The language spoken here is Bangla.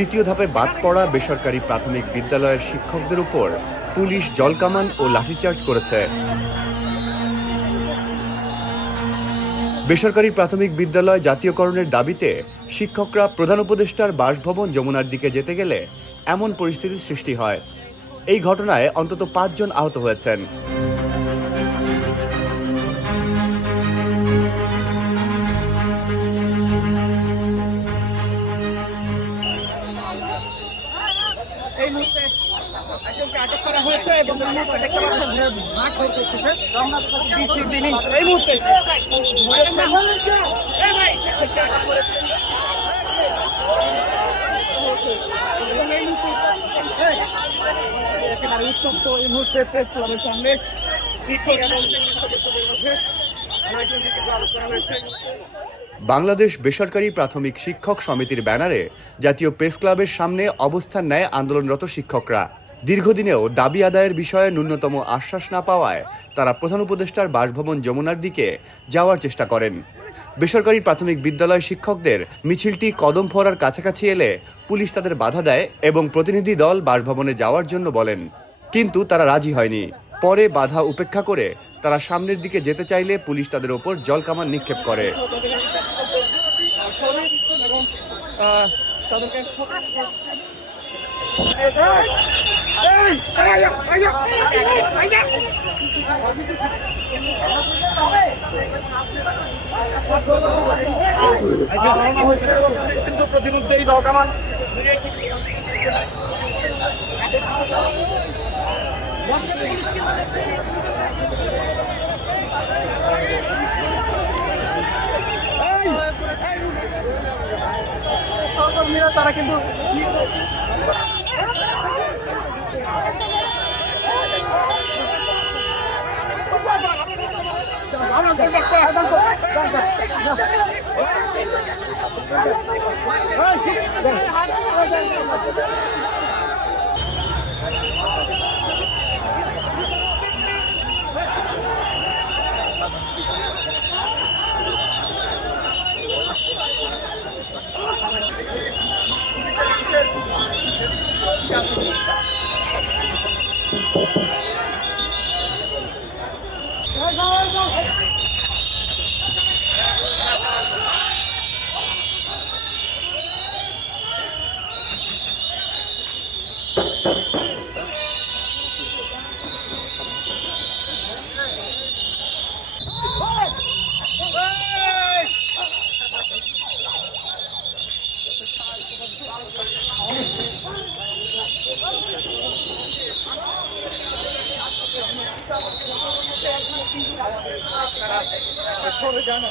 তৃতীয় ধাপে বাদ পড়া বেসরকারি প্রাথমিক বিদ্যালয়ের শিক্ষকদের উপর পুলিশ জলকামান ও লাঠিচার্জ করেছে। বেসরকারি প্রাথমিক বিদ্যালয় জাতীয়করণের দাবিতে শিক্ষকরা প্রধান উপদেষ্টার বাসভবন যমুনার দিকে যেতে গেলে এমন পরিস্থিতির সৃষ্টি হয়। এই ঘটনায় অন্তত ৫ জন আহত হয়েছেন। এই মুহূর্তে একজনকে আটক করা হয়েছে এবং মাঠ হয়েছে এই মুহূর্তে উত্তপ্ত এই মুহূর্তে প্রেস ক্লাবের সামনে শিক্ষক এবং বাংলাদেশ বেসরকারি প্রাথমিক শিক্ষক সমিতির ব্যানারে জাতীয় প্রেস ক্লাবের সামনে অবস্থান নেয় আন্দোলনরত শিক্ষকরা। দীর্ঘদিনেও দাবি আদায়ের বিষয়ে ন্যূনতম আশ্বাস না পাওয়ায় তারা প্রধান উপদেষ্টার বাসভবন যমুনার দিকে যাওয়ার চেষ্টা করেন। বেসরকারি প্রাথমিক বিদ্যালয় শিক্ষকদের মিছিলটি কদম ফোয়ারার কাছাকাছি এলে পুলিশ তাদের বাধা দেয় এবং প্রতিনিধি দল বাসভবনে যাওয়ার জন্য বলেন, কিন্তু তারা রাজি হয়নি। পরে বাধা উপেক্ষা করে তারা সামনের দিকে যেতে চাইলে পুলিশ তাদের ওপর জলকামান নিক্ষেপ করে। প্রতিমধ্যেই জলকামান সহকর্মীরা তারা কিন্তু সরে যান।